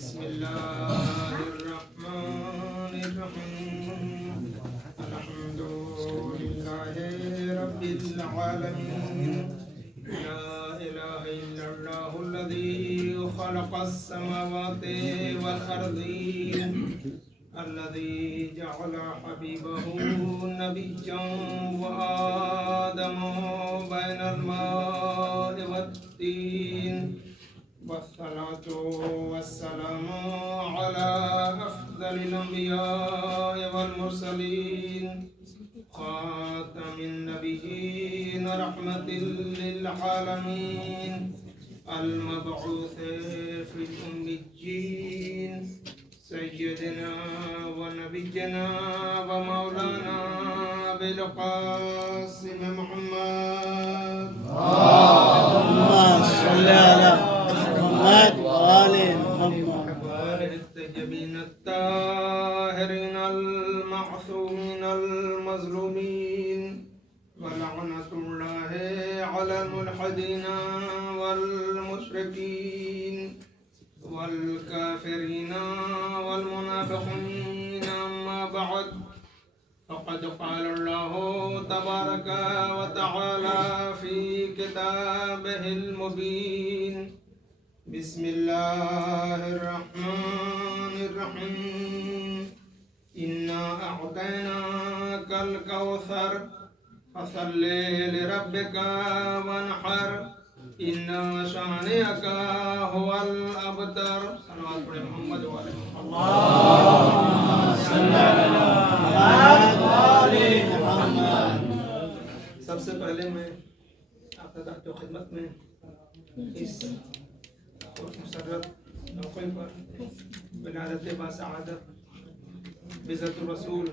بسم الله الرحمن الرحيم الحمد لله رب العالمين لا إله إلا الله الذي خلق السماوات والأرضين الذي جعل حبيبه نبيا وآدم بين الماء والطين والصلاة والسلام على أفضل الأنبياء والمرسلين خاتم النبيين رحمة للعالمين المبعوث في الأميين سيدنا ونبينا ومولانا بالقاسم محمد اللهم صل على محمد وآل محمد الطيبين الطاهرين المعصومين المظلومين ولعنة الله على الملحدين والمشركين والكافرين والمنافقين. أما بعد فقد قال الله تبارك وتعالى في كتابه المبين بسم الله الرحمن الرحيم إنا أعطيناك الكوثر فصل لربك وانحر إن شانئك هو الأبتر. صلوات پڑھیں محمد وعلى اللهم صل على محمد وآل محمد. سب سے پہلے میں آپ تحت خدمت میں اس مسرت موقع پر ولادت باسعادت بذات الرسول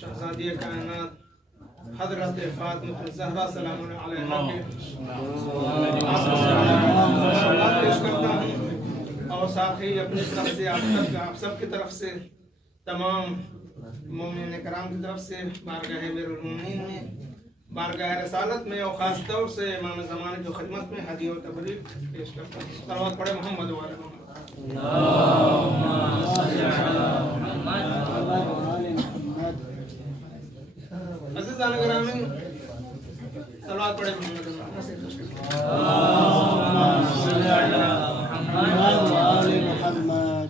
شہزادی کائنات حضرت فاطمہ الزہرا سلام علیہا کے سلام پیش کرتا ہوں اور ساتھ ہی اپنی طرف سے آپ سب کی طرف سے تمام مومنین کرام کی طرف سے بارگاہ امیرالمومنین میں بارگاہ رسالت میں اور خاص طور سے امام زمانے کی خدمت میں ہدیہ و تبریک پیش کرتا ہوں. صلوات پڑھے محمد وعلی محمد. اللهم صل على محمد وآل محمد. عزیزان گرامی صلوات پڑھے محمد وعلی اللهم صل على محمد وآل محمد.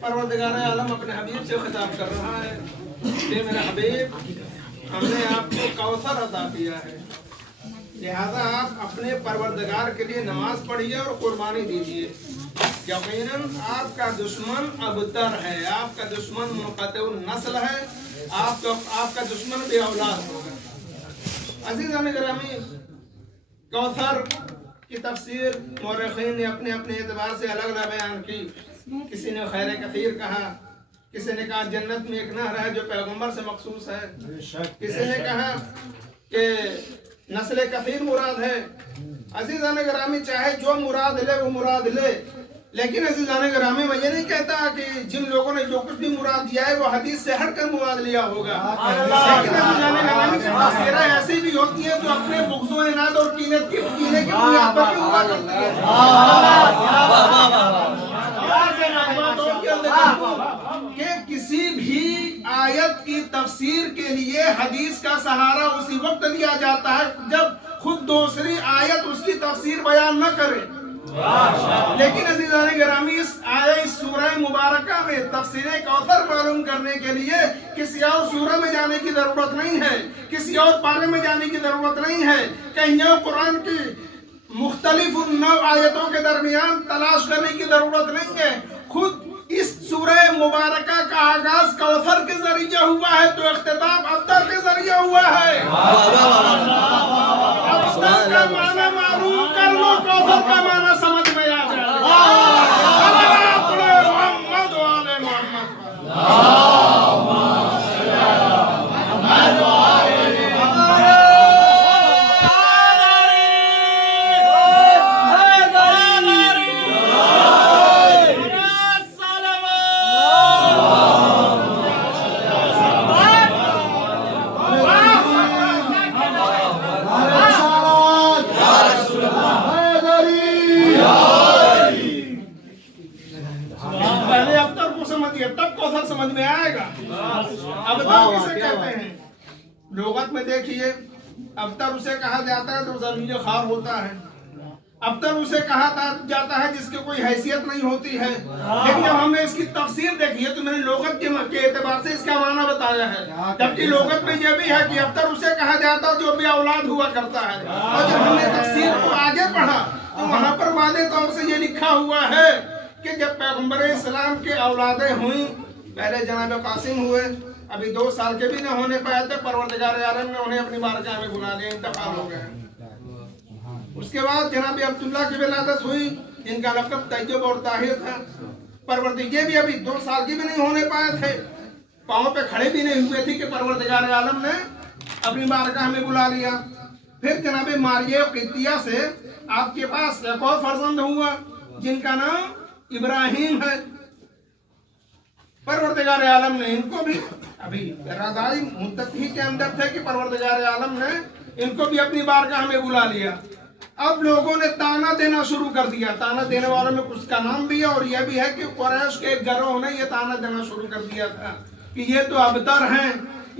پروردگار عالم اپنے حبیب سے خطاب کر رہا ہے کہ میرے حبیب ہم نے آپ کو کوثر عطا کیا ہے لہذا آپ اپنے پروردگار کے لیے نماز پڑھیے اور قربانی دیجیے. یقیناً آپ کا دشمن ابتر ہے, آپ کا دشمن منقطع النسل ہے, آپ کا دشمن بے اولاد ہوگا. عزیزان گرامی کوثر کی تفسیر مورخین نے اپنے اپنے اعتبار سے الگ الگ بیان کی. کسی نے خیر کثیر کہا, کسی نے کہا جنت میں ایک نہر ہے جو پیغمبر سے مخصوص ہے, کسی نے کہا کہ نسل کثیر مراد ہے. عزیزان گرامی چاہے جو مراد لے وہ مراد لے, لیکن عزیزان گرامی میں یہ نہیں کہتا کہ جن لوگوں نے جو کچھ بھی مراد دیا ہے وہ حدیث سے ہٹ کر مراد لیا ہوگا. لیکن عزیزان گرامی تفسیریں ایسی بھی ہوتی ہیں جو اپنے بغض و عناد اور کینے کی بنیاد پر ہوا کرتی ہے. کہ کسی بھی آیت کی تفسیر کے لیے حدیث کا سہارا اسی وقت دیا جاتا ہے جب خود دوسری آیت اس کی تفسیر بیان نہ کرے. لیکن عزیزان گرامی اس سورہ مبارکہ میں تفسیر کوثر معلوم کرنے کے لیے کسی اور سورہ میں جانے کی ضرورت نہیں ہے, کسی اور پارے میں جانے کی ضرورت نہیں ہے, کہیں قرآن کی مختلف نو آیتوں کے درمیان تلاش کرنے کی ضرورت نہیں ہے. خود اس سورہ مبارکہ کا آغاز کوثر کے ذریعے ہوا ہے تو اختتام ابتر کے ذریعے ہوا ہے. ابتر کا معنی معلوم کر لو, کوثر کا معنی سمجھ میں آ جائے. محمد وآل محمد. اللہ समझिए तब कौशल समझ में आएगा। अबतर किसे कहते हैं? लोगत में देखिए, अबतर उसे कहा जाता है जो ज़मीन खार होता है। अबतर उसे कहा जाता है जिसकी कोई हैसियत नहीं होती है। लेकिन जब हमने इसकी तफसीर देखी है तो मैंने लोगत के एतबार से इसका माना बताया है। जबकि लोगत में यह भी है कि अबतर उसे कहा जाता है जो बे औलाद हुआ करता है। और जब हमने तफसीर को आगे पढ़ा तो वहाँ पर वादे तौर से ये लिखा हुआ है कि जब पैगम्बर इस्लाम के औलादें हुई, पहले जनाब कासिम हुए, अभी 2 साल के भी न होने पाए थे, परवरदिगार आलम ने उन्हें अपनी बारगाह में बुला लिया, इंतकाल हो गए। उसके बाद जनाब अब्दुल्ला की विलादत हुई, इनका लक़ब तैयब और ताहिर था। परवरदिगार भी अभी 2 साल की भी नहीं होने पाए थे, पाँव पे खड़े भी नहीं हुए थे कि परवरदिगार आलम ने अपनी बारगाह में बुला लिया। फिर जनाब मारिया क़िब्तिया से आपके पास एक और फर्जंद हुआ जिनका नाम इब्राहिम है। परवरदिगार आलम ने इनको भी अभी रादाई मुद्दत ही के अंदर थे कि परवरदिगार आलम ने इनको भी अपनी बारगाह में बुला लिया। अब लोगों ने ताना देना शुरू कर दिया। ताना देने वालों में कुछ का नाम भी है और यह भी है कि कुरैश के गिरोह ने यह ताना देना शुरू कर दिया था कि ये तो अबतर हैं,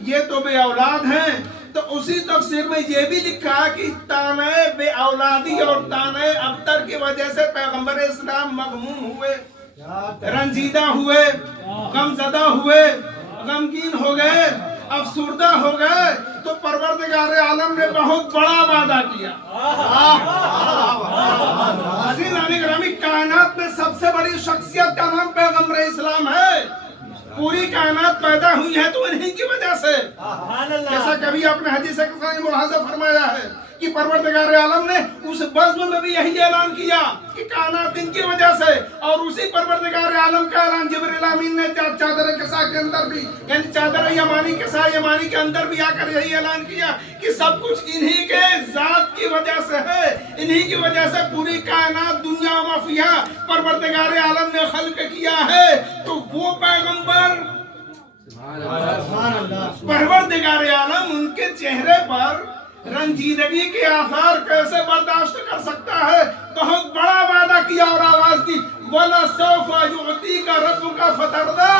ये तो बे औलाद हैं। तो उसी तफसीर में ये भी लिखा कि ताने बे औलादी और ताने अबतर की वजह से पैगंबर इस्लाम मगमूम हुए, रंजीदा हुए, गमज़दा हुए, गमगीन हो गए, अफसुर्दा हो गए। तो परवरदिगार आलम ने बहुत बड़ा वादा किया। अज़ीज़ान गिरामी, कायनात में सबसे बड़ी शख्सियत का नाम पैगंबर इस्लाम है। पूरी कायनात पैदा हुई है तो इन्हीं की वजह से। जैसा कभी आपने हदीस में मुलाहाजा फरमाया है कि परवरदिगार आलम ने उस बज़्म में भी यही ऐलान किया कि कायनात इनकी वजह से, और उसी परवरदिगार आलम का ऐलान जिब्रील अमीन ने चादर किसा के अंदर भी, यानी चादर यमानी किसा यमानी के अंदर भी आकर यही ऐलान किया कि सब कुछ इन्हीं के जात की वजह से है, इन्हीं की वजह से पूरी कायनात दुनिया माफिया परवरदिगार आलम ने खल्क किया है। तो वो पैगंबर परवरदिगार आलम उनके चेहरे पर रंजीदगी के आसार कैसे बर्दाश्त कर सकता है? बहुत बड़ा वादा किया और आवाज दी, वला सौफा युअतीका रब्बुका फतरदा।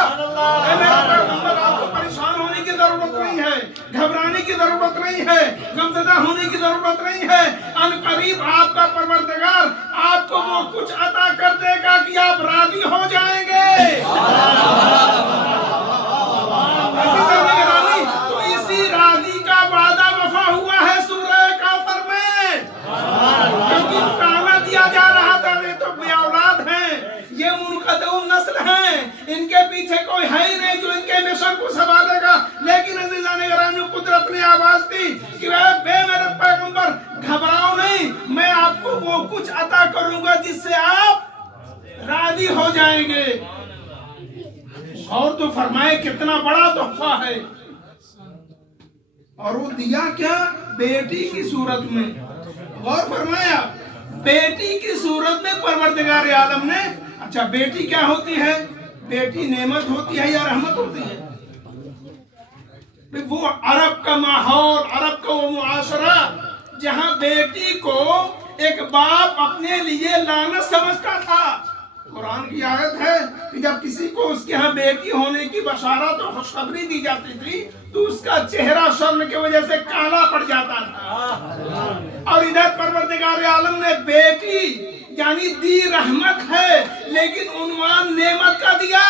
मेरा पैगंबर, आपको परेशान होने की जरूरत नहीं है, घबराने की जरूरत नहीं है, गमज़दा होने की जरूरत नहीं है। अनकरीब आपका परवरदिगार आपको वो कुछ अता कर देगा कि आप राजी हो जाएंगे। तो इसी राजी का वादा वफा हुआ है सूरह काफर में, क्योंकि ताना दिया जा रहा था ये तो बे औलाद हैं, ये मुनक़तिउन नस्ल हैं, इनके पीछे कोई है ही नहीं जो इनके मिशन को संभालेगा। लेकिन अज़ीज़ान गिरामी, कुदरत ने आवाज दी कि मेरे पैगंबर घबराओ नहीं, मैं आपको वो कुछ अता करूंगा जिससे आप राजी हो जाएंगे। और तो फरमाए कितना बड़ा तोहफा है, और वो दिया क्या? बेटी की सूरत में। और फरमाया बेटी की सूरत में परवरदिगार आलम ने, अच्छा बेटी क्या होती है? बेटी नेमत होती है या रहमत होती है? वो अरब का माहौल, अरब का वो मुआशरा जहां बेटी को एक बाप अपने लिए लानत समझता था। कुरान की आयत है कि जब किसी को उसके यहाँ बेटी होने की बशारत और खुशखबरी दी जाती थी तो उसका चेहरा शर्म की वजह से काला पड़ जाता था। और इधर परवरदिगार आलम ने बेटी यानी दी रहमत है, लेकिन उन्वान नेमत का दिया।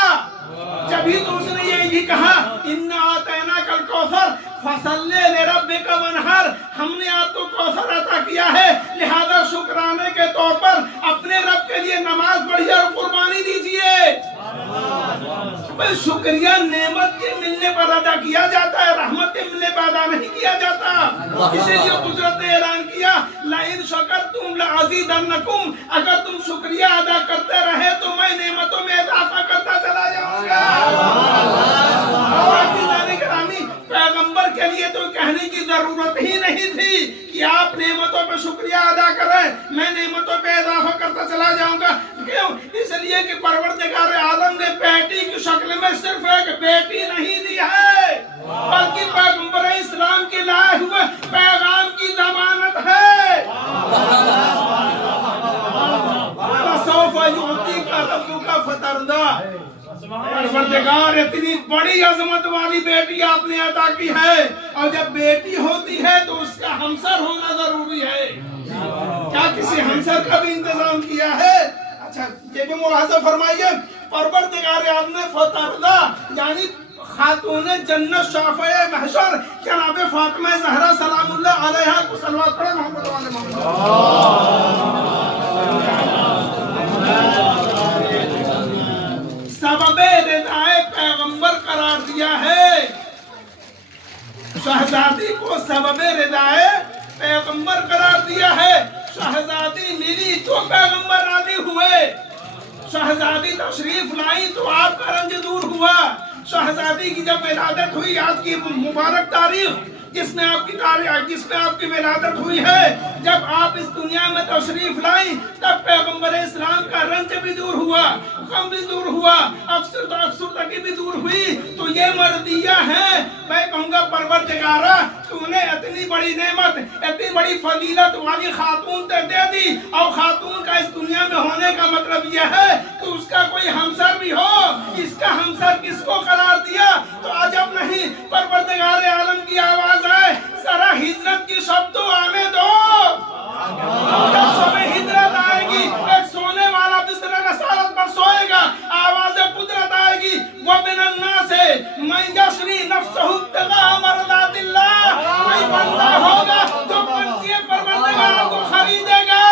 जब ही तो उसने यही कहा, इन्ना आतैना कल कौसर फसल्ले लिरब्बिका वनहर, हमने आपको कौसर अता किया है, लिहाजा शुक्राने के तौर पर अपने रब के लिए नमाज पढ़िए और कुर्बानी दीजिए। शुक्रिया नेमत के मिलने पर अदा किया जाता है, रहमत के मिलने पर अदा नहीं किया जाता। इसीलिए कुदरत ने ऐलान किया, लाइन शकरतुम लअज़ीदन्नकुम, अगर तुम शुक्रिया अदा करते रहे तो मैं नेमतों में इजाफा करता चला जाऊंगा। पैगंबर के लिए तो कहने की जरूरत ही नहीं थी कि आप नेमतों पे शुक्रिया अदा करें, मैं नेमतों पे इजाफा करता चला जाऊंगा। क्यों? इसलिए कि परवरदिगार आलम ने बेटी की शक्ल में सिर्फ एक बेटी नहीं दी है, बल्कि पैगंबर इस्लाम के लाए हुए पैगाम की जमानत है। सौफा युअतीका रब्बुका फतरदा, परवरदिगार इतनी बड़ी अजमत वाली बेटी आपने अता की है, और जब बेटी होती है तो उसका हमसर होना जरूरी है। क्या किसी हमसर का भी इंतजाम किया है? अच्छा, ये भी मुलाहजा फरमाइए, परवरदिगार आलम ने फतरदा यानी खातून जन्नत शाफ़िए महशर जनाब फातिमा ज़हरा सलामुल्लाह अलैहा को सलवात पढ़े मोहम्मद वाले मोहम्मद। सबबे रिदाए पैगंबर करार दिया है, शहजादी को सबबे रिदाए पैगंबर करार दिया है। शहजादी मिली तो पैगंबर राजी हुए, शहजादी तशरीफ लाई तो आपका रंज दूर हुआ। शहजादी की जब विलादत हुई, आज की मुबारक तारीख जिसमें आपकी विलादत हुई है, जब आप इस दुनिया में तशरीफ लाई तब पैगंबर इस्लाम का रंज भी दूर हुआ, गम भी दूर हुआ, अफसरदगी भी दूर हुई। तो ये मर्दिया है, मैं कहूँगा परवरदिगारा तूने इतनी बड़ी नेमत, इतनी बड़ी फजीलत वाली खातून दे दी, और खातून का इस दुनिया में होने का मतलब यह है कि उसका कोई हमसर भी हो। इसका हमसर किसको करार दिया? तो अजब नहीं, परवरदिगार आलम की आवाज है, जरा हिजरत की शब्द आने दो। जब सुबह हिजरत आएगी, एक सोने वाला बिस्तर रसालत पर सोएगा, आवाज कुदरत आएगी, वो बिनन्ना से मैयशरी नफ्सहु इब्तिगा मरदातिल्लाह, कोई बंदा होगा जो पंछी परवरदिगार को खरीदेगा।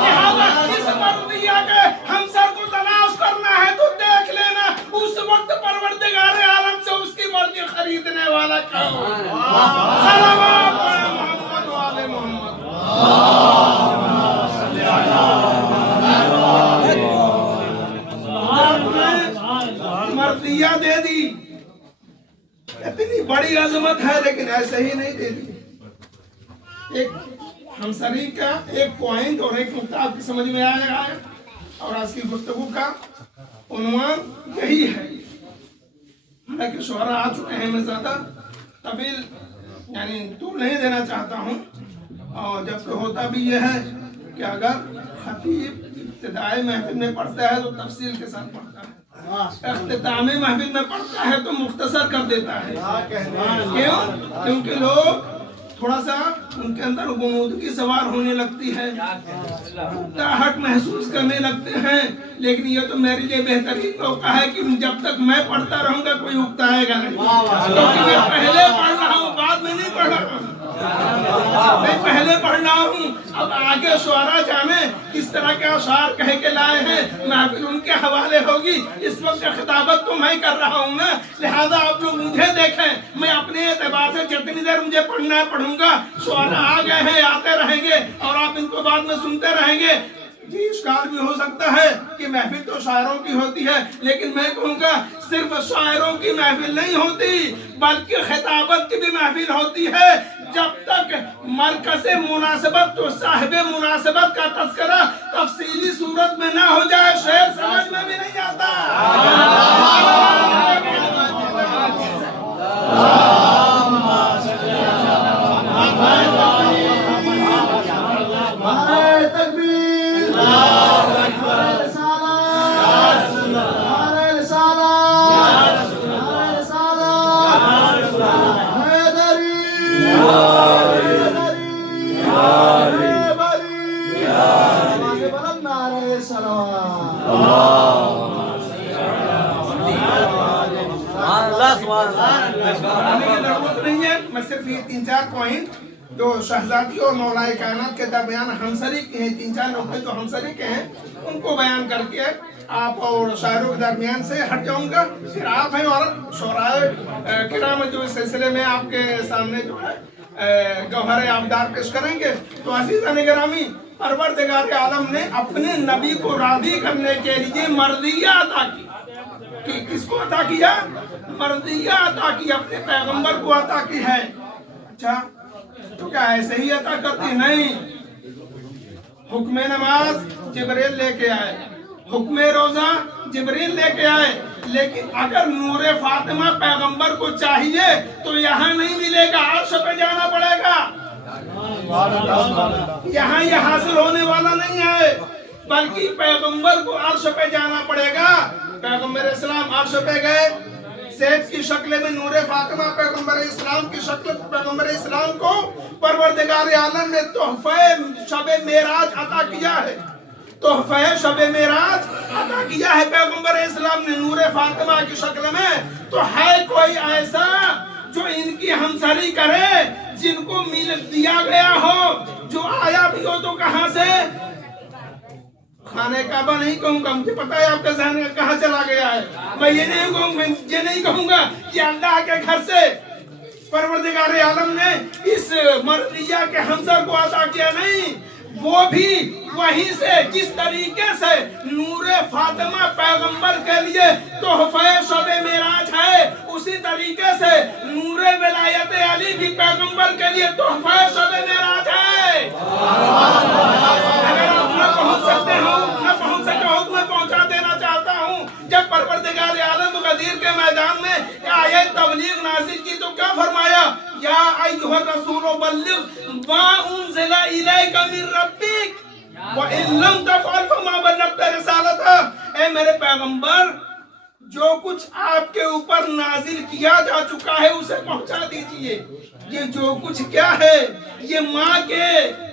लिहाजा इस मर्दिया के हमसर को तलाश करना है तो देख लेना, उस वक्त परवरदिगार आलम से उसकी मर्जी खरीदने वाला कौन? सलावत मोहम्मद वाले मोहम्मद। मर्दिया दे दी, इतनी बड़ी अजमत है, लेकिन ऐसे ही नहीं दे दी। एक हमसरी का एक पॉइंट और एक नुकता आपकी समझ में आएगा, और आज की गुफ्तगू का उन्वान यही है। हालांकि शोहरा आ चुके हैं, मैं ज्यादा तवील यानी तूल नहीं देना चाहता हूँ, और जबकि होता भी यह है कि अगर खतीब इब्तिदाई महफिल में पढ़ता है तो तफसील के साथ पढ़ता है, इख्तितामी महफिल में पढ़ता है तो मुख्तसर कर देता है। क्यों? क्योंकि लोग थोड़ा सा उनके अंदर गुमूदगी सवार होने लगती है, उकताहट महसूस करने लगते हैं। लेकिन ये तो मेरे लिए बेहतरीन मौका है कि जब तक मैं पढ़ता रहूंगा कोई उकताएगा नहीं, क्योंकि मैं पहले पढ़ रहा हूँ, बाद में नहीं पढ़ रहा हूँ। मैं पहले पढ़ रहा हूँ, अब आगे शुआरा जाने किस तरह के अशार कह के लाए हैं, महफिल उनके हवाले होगी। इस वक्त खिताबत तो मैं कर रहा हूँ ना, लिहाजा आप लोग मुझे देखें, मैं अपने एतबार से जितनी देर मुझे पढ़ना है पढ़ूंगा। शुआरा आ गए हैं, आते रहेंगे, और आप इनको बाद में सुनते रहेंगे। जी इश्काल भी हो सकता है कि महफिल तो शायरों की होती है, लेकिन मैं कहूँगा सिर्फ शायरों की महफिल नहीं होती, बल्कि खिताबत की भी महफिल होती है। जब तक मरकज़े मुनासिबत तो साहिबे मुनासिबत का तज़किरा तफसीली सूरत में ना हो जाए, शेर समझ में भी नहीं आता। मैं सिर्फ ये 3-4 पॉइंट जो शहजादी और मौलाए कायनात के दरमियान हमसरी के हैं, 3-4 नुकते जो हमसरी के हैं, उनको बयान करके आप और शायरों के दरमियान से हट जाऊंगा। फिर आप हैं और शोराए किराम जो इस सिलसिले में आपके सामने जो है गौहर आबदार पेश करेंगे। तो अज़ीज़ान गिरामी, परवरदिगार आलम ने अपने नबी को राज़ी करने के लिए मर्दिया अता की। कि किसको अता किया? मर्दिया अता की, अपने पैगंबर को अता की है। अच्छा, तो क्या ऐसे ही अता करती? नहीं, हुक्म नमाज जिब्रील लेके आए, हुक्म रोजा जिब्रील लेके आए, लेकिन अगर नूरे फातिमा पैगंबर को चाहिए तो यहाँ नहीं मिलेगा, अर्श पे जाना पड़ेगा। यहाँ ये हासिल होने वाला नहीं है, बल्कि पैगंबर को अर्श पे जाना पड़ेगा। पैगंबर इस्लाम अर्श पे गए, सेब की शक्ल में नूरे फातिमा पैगंबर इस्लाम की शक्ल, पैगंबर इस्लाम को परवरदिगार आलम ने तोहफे शब मेराज अता किया है, तोहफे शब मेराज अता किया है पैगंबर इस्लाम ने नूरे फातिमा की शक्ल में। तो है कोई ऐसा जो इनकी हमसरी करे, जिनको मिल दिया गया हो, जो आया भी हो तो कहां से? खाने काबा नहीं कहूंगा, मुझे पता है आपका ज़हन कहाँ चला गया है। मैं ये नहीं कहूंगा कि अल्लाह के घर से परवरदिगार आलम ने इस मर्दिया के हमसर को अता किया, नहीं, वो भी वहीं से जिस तरीके से नूरे फातिमा पैगंबर के लिए तोहफे शब मेराज है, उसी तरीके से नूरे विलायत अली भी पैगंबर के लिए तोहफे शब मेराज है। अगर आप न पहुंच सकते हो, न पहुंच सके हो तो मैं पहुंचा देना चाहता हूं। जब परवरदिगार आलम गदीर के मैदान में आयत तबलीग नाज़िल की तो क्या फरमाया? या अय्युहर रसूल बल्लिग मा उनज़िला इलैका मिन रब्बिक व इन लम तफ़अल फमा बल्लग़्ता रिसालतह। ए मेरे पैगंबर, जो कुछ आपके ऊपर नाजिल किया जा चुका है उसे पहुंचा दीजिए। ये जो कुछ क्या है, ये माँ के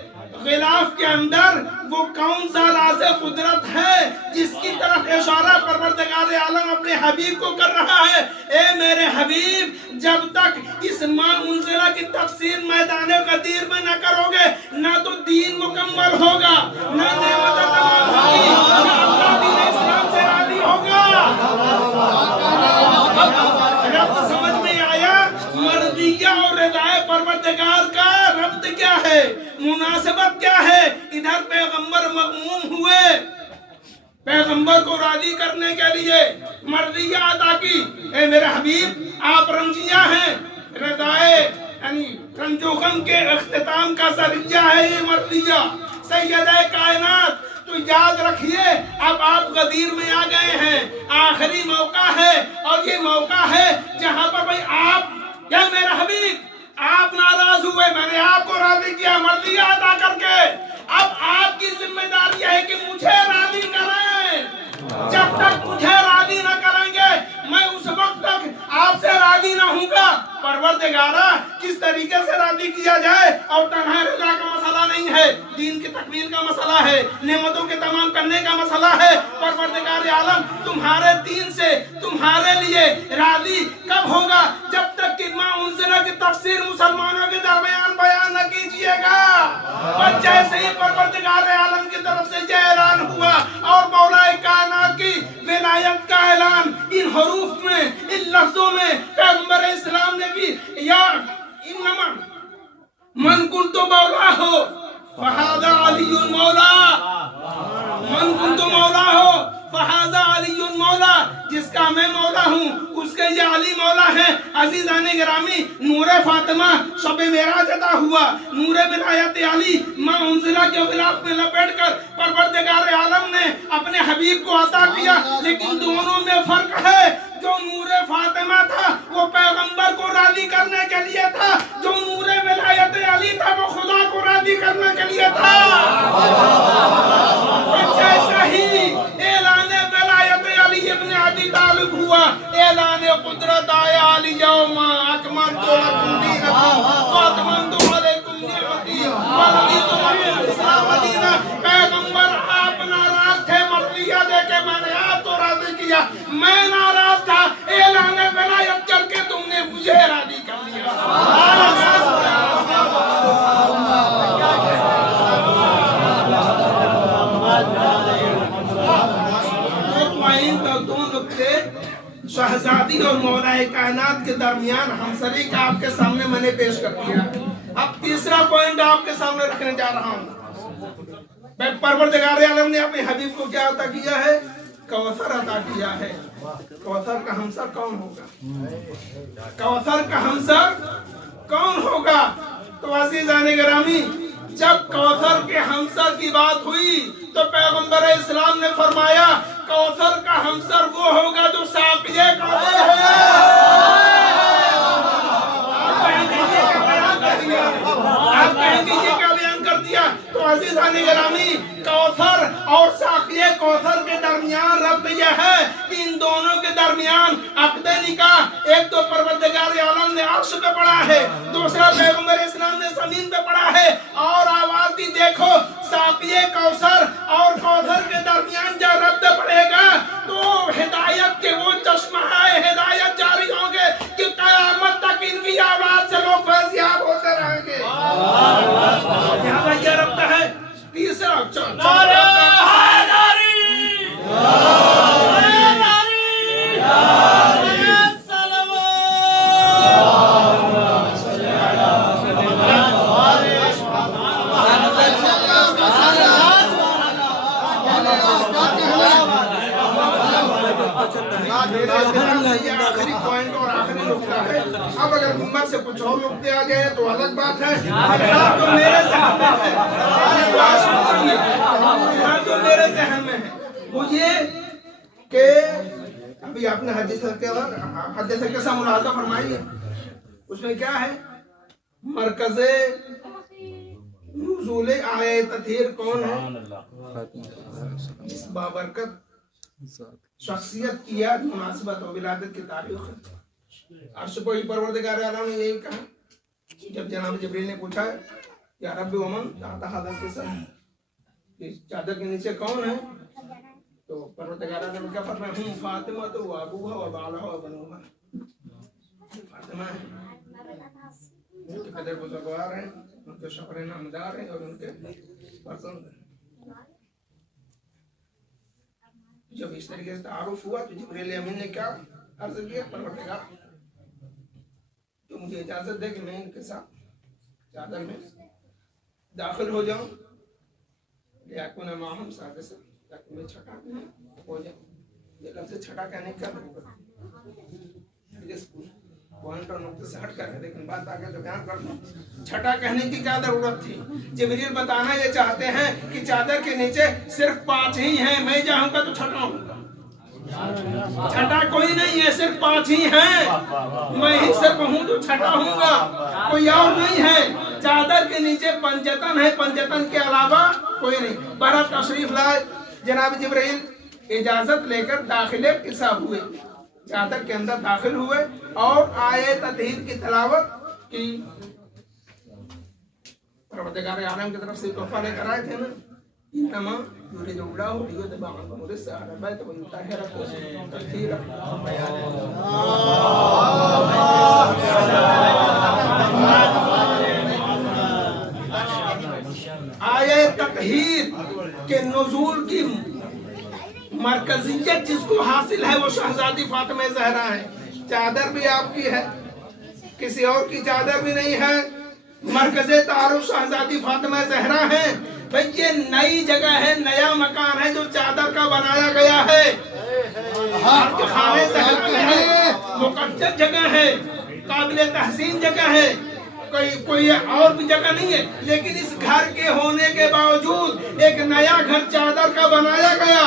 गिलाफ के अंदर वो कौन सा राज़े कुदरत है जिसकी तरफ इशारा परवरदिगार आलम अपने हबीब को कर रहा है? ए मेरे हबीब, जब तक इस माँ मुंजिला की तफसीर मैदान गदीर में न करोगे, ना तो दीन मुकम्मल होगा, ना नेमत तमाम होगी, ना अल्लाह दीन इस्लाम से राज़ी होगा। रब्त समझ में आया? मर्दिया और रिदाए परवरदिगार का रब्त क्या है, मुनासिबत क्या है? इधर पैगंबर मगमूम हुए, पैगंबर को राजी करने के लिए मर्दिया अता की। ए मेरे हबीब, आप रंजिया हैं, रिदाए यानी रंजोगम के इख्तिताम का सरिया है ये मर्दिया, सैयदा कायनात। तो याद रखिए, अब आप गदीर में आ गए हैं, आखिरी मौका है, और ये मौका है जहां पर भाई आप, या मेरा हबीब, आप नाराज हुए, मैंने आपको राजी किया मर्दिया अदा करके। अब आपकी जिम्मेदारी है कि मुझे राजी करें। जब तक मुझे राजी न करेंगे, मैं उस वक्त तक आपसे राजी न होऊंगा। परवरदिगारा, किस तरीके से राजी किया जाए? और तन्हा रजा का मसला नहीं है, दीन की तकमील का मसला है, नेमतों के तमाम करने का मसला है। परवरदिगार आलम तुम्हारे दीन से तुम्हारे लिए राजी कब होगा? जब तक कि माँ उनज़िला की तफसीर मुसलमानों के दरमियान बयान न कीजिएगा। पर जैसे ही परवरदिगार आलम की तरफ से यह ऐलान हुआ और मौलाए कायनात की विलायत का ऐलान इन हरूफ में, इन लफ्जों में पैगंबर इस्लाम ने भी, या इन्नमा मन कुंतु मौला हो फहादा अलीयुल मौला, मन कुंतु मौला हो फहादा अलीयुल मौला, जिसका मैं मौला हूँ उसके ये अली मौला है। अजीज़ान गिरामी, नूरे फातिमा शब मेराज अता हुआ, नूरे विलायत अली माँ उनज़िला के गिलाफ में लपेटकर परवरदिगार आलम ने अपने हबीब को अता किया। लेकिन दोनों में फर्क है, जो नूरे फातिमा था वो पैगंबर को राजी करने के लिए था, जो नूरे विलायत अली था वो खुदा को राजी करने के लिए था। जैसा ही ऐलाने विलायत अली इब्न अबी तालिब हुआ, ऐलाने कुदरत आया अली यौमा अकमलतु लकुम दीनकुम व अतममतु अलैकुम निअमती व रदीतु लकुम इस्लाम दीना। पैगंबर, आप नाराज थे मर्दिया देके, मैंने आपको राजी किया। मैं नाराज था, ऐलाने विलायत करके तुमने मुझे राजी कर दिया। दो नुक्ते शहजादी और मौलाए कायनात के दरमियान हमसरी का आपके सामने मैंने पेश कर दिया। अब तीसरा पॉइंट आपके सामने रखने जा रहा हूँ। परवरदिगार आलम ने अपने हबीब को क्या अता किया है? कौसर अता किया है। कौसर का हमसर कौन होगा? कौसर का हमसर कौन होगा? तो अज़ीज़ान गिरामी, जब कौसर के हमसर की बात हुई तो पैगंबर इस्लाम ने फरमाया, कौसर का हमसर वो होगा जो साक़िए कौसर है। आप कहेंगे ये क्या बयान कर दिया? तो अज़ीज़ान गिरामी, कौसर और साक़िए कौसर के दरमियान रब्त यह है कि इन दरमियान अक़्द निकाह एक तो परवरदिगार आलम ने अर्श पे पढ़ा है, दूसरा पैगंबर इस्लाम ने ज़मीन पे पढ़ा है, और आवाज दी देखो साक़िए कौसर और कौसर के दरमियान जब रब्द पड़ेगा तो हिदायत के वो चश्मा है, हिदायत जारी होंगे कि क़यामत तक इनकी आवाज से लोग फैज़याब होते रहेंगे। ये रब्द है। तीसरा नारे हैदरी, आखिरी पॉइंट और आखिरी नुक्ता है। अब अगर उम्मत से कुछ और नुक्ते आ गए तो अलग बात है। तो मेरे ज़हन में है मुझे कि अभी आपने हदीस के साथ मुलाज़ा फरमाई है, उसमें क्या है? मरकज़े नुज़ूल आए तत्हीर कौन है? इस बाबरकत शख्सियत की याद मुनासिबत और विलादत की तारीख है। अर्श पर ही परवरदिगार आलम ने यही कहा जब जनाब जिब्रील ने पूछा या रब्बी वमन ताहता हाज़ा किस्म, इस चादर के नीचे कौन है? तो परवरदिगार आलम ने क्या फरमाया? हुम फातिमा तो अबूहा व बालहा व बनुहा। फातिमा उनके कदर बुजुर्गवार हैं, उनके शौहर नामदार हैं और उनके पसंद हैं। जब इस तरीके से तारुफ हुआ तो जिब्रील अमीन ने क्या अर्ज किया? परवरदिगार तो मुझे इजाजत दे कि मैं इनके साथ चादर में दाखिल हो जाऊं, लियाकुन माहम सादे से, ताकि मैं छठा हो जाऊं। ये लफ्ज़ छठा कहने का पॉइंट और नुक्ते से हट कर है, लेकिन बात आगे तो बयान कर दूं। छठा कहने की क्या जरूरत थी? जिब्रील बताना ये चाहते हैं कि चादर के नीचे सिर्फ 5 ही हैं, मैं जाऊंगा तो छठा होऊंगा। छठा कोई नहीं है, सिर्फ 5 ही हैं, मैं ही सिर्फ हूँ जो छठा होऊंगा, कोई और नहीं है। चादर के नीचे पंजतन है, पंजतन के अलावा कोई नहीं। बहरहाल तशरीफ लाए जनाब जिब्रील इजाजत लेकर दाखिले किसा हुए, चादर के अंदर दाखिल हुए और आए तत्हीर की तिलावत की। परवरदिगार आलम की तरफ से तोहफा लेकर आए थे ना, इन्नमा युरिदुल्लाहु लियुत्बिअकुम रिसालत बैत व युतहिरकुम तत्हीरा। आए तत्हीर के नुज़ूल की मरकजियत जिसको हासिल है वो शहजादी फातिमा ज़हरा है। चादर भी आपकी है, किसी और की चादर भी नहीं है। मरकज़े तारुफ शहजादी फातिमा ज़हरा है। भाई ये नई जगह है, नया मकान है जो चादर का बनाया गया है, खाने मुक़द्दस जगह है, काबिल तहसीन जगह है, कोई और भी जगह नहीं है। लेकिन इस घर के होने के बावजूद एक नया घर चादर का बनाया गया,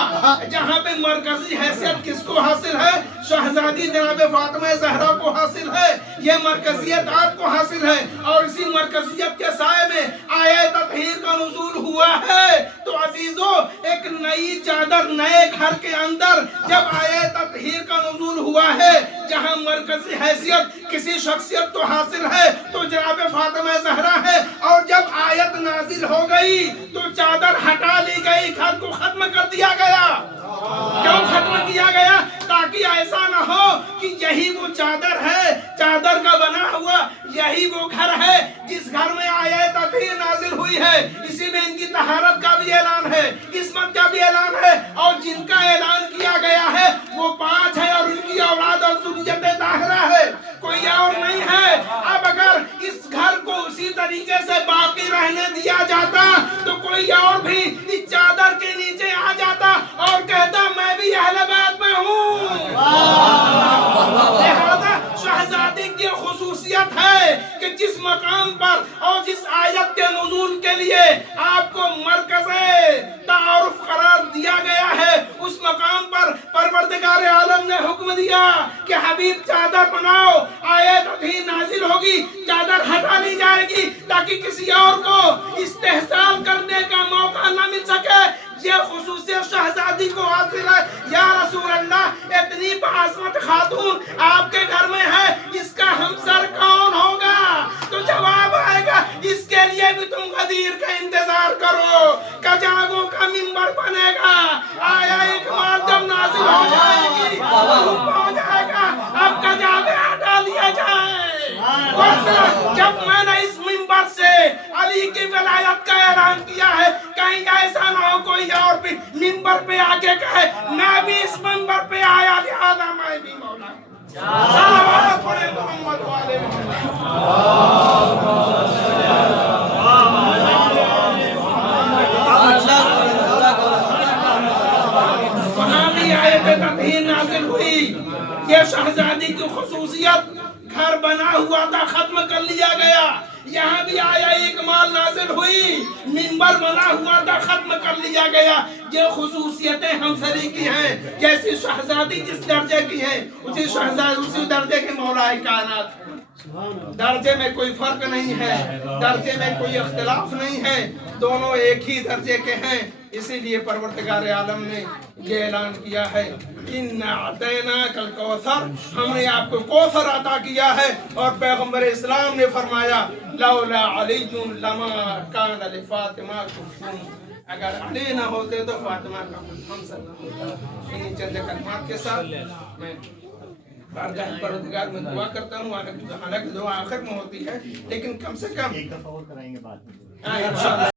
जहाँ पे मरकजी हैसियत किसको हासिल है? शहजादी जनाब फातिमा ज़हरा को हासिल है। ये मरकजियत आपको हासिल है और इसी मरकजियत के साए में आया तत्हीर का नुज़ूल हुआ है। तो अजीजों, एक नई चादर नए घर के अंदर जब आया तत्हीर का नुज़ूल हुआ है, जहाँ मरकजी हैसियत किसी शख्सियत को हासिल है तो जनाब फातिमा ज़हरा है। और जब आयत नाजिल हो गई तो चादर हटा ली गई, घर को खत्म कर दिया गया। क्यों खत्म किया गया? ताकि ऐसा न हो कि यही वो चादर है, चादर का बना हुआ यही वो घर है जिस घर में आयत तत्हीर नाजिल हुई है। इसी में इनकी तहारत का भी ऐलान है, इस्मत का भी ऐलान है, और जिनका ऐलान किया गया है वो 5 है और उनकी औलाद और ज़ुर्रियत ताहिरा है, कोई और नहीं है। अब अगर इस घर को उसी तरीके से बाकी रहने दिया जाता तो कोई और भी इस चादर के नीचे आ जाता और कहता मैं भी अहले बैत में हूँ। लिहाजा शहजादी की खुसूसियत है कि जिस मकाम पर और जिस आयत के नुज़ूल के लिए आपको मरकज़े तारुफ करार दिया गया है, उस मकाम पर परवरदिगार आलम ने हुक्म दिया कि हबीब चादर बनाओ, आयत तत्हीर नाजिल होगी, चादर हटा ली जाएगी ताकि किसी और को इस्तेहसाल करने का मौका न मिल सके। یہ خصوصیت شہزادی کو حاصل ہے. یا رسول اللہ اتنی بعظمت خاتون آپ کے گھر میں ہے, اس کا ہمسر کون ہوگا؟ تو جواب آئے گا اس کے لیے بھی تم غدیر کا انتظار کرو, کجاگوں کا منبر بنے گا, آیا اکمال جب نازل ہو جائے گی ہو جائے گا, اب کجاگے ہٹا لیے جائیں. جب میں نے اس منبر سے علی کی ولایت کا اعلان کیا ہے, کہیں ایسا نہ ہو کوئی اور بھی منبر پہ آگے کہے میں بھی اس منبر پہ آیا لہذا میں بھی مولا. صلوات پڑھے محمد والے وہاں بھی آیت تطہیر نازل ہوئی. یہ شہزادی کی خصوصیت گھر بنا ہوا تھا ختم کر لیا گیا, یہاں بھی آیا اکمال نازل ہوئی, منبر بنا ہوا تھا ختم کر لیا گیا. یہ خصوصیتیں ہمسری کی ہیں, جیسی شہزادی جس درجے کی ہے اسی درجے کے مولا کائنات. درجے میں کوئی فرق نہیں ہے, درجے میں کوئی اختلاف نہیں ہے, دونوں ایک ہی درجے کے ہیں. اسی لیے پروردگار عالم نے یہ اعلان کیا ہے اِنَّا أَعْطَيْنَاكَ الْكَوْثَرَ, ہم نے آپ کو کوثر عطا کیا ہے. اور پیغمبر اسلام نے فرمایا لولا علی لما کان لفاطمہ کفن, اگر علی نہ ہوتے تو فاطمہ کا ہمسر نہ ہوتا. انہی چند کلمات کے ساتھ میں بارگاہ پروردگار میں دعا کرتا ہوں. حالانکہ دعا آخر میں ہوتی ہے لیکن کم سے کم ایک دفعہ اور کرائیں گے بعد میں. انشاءاللہ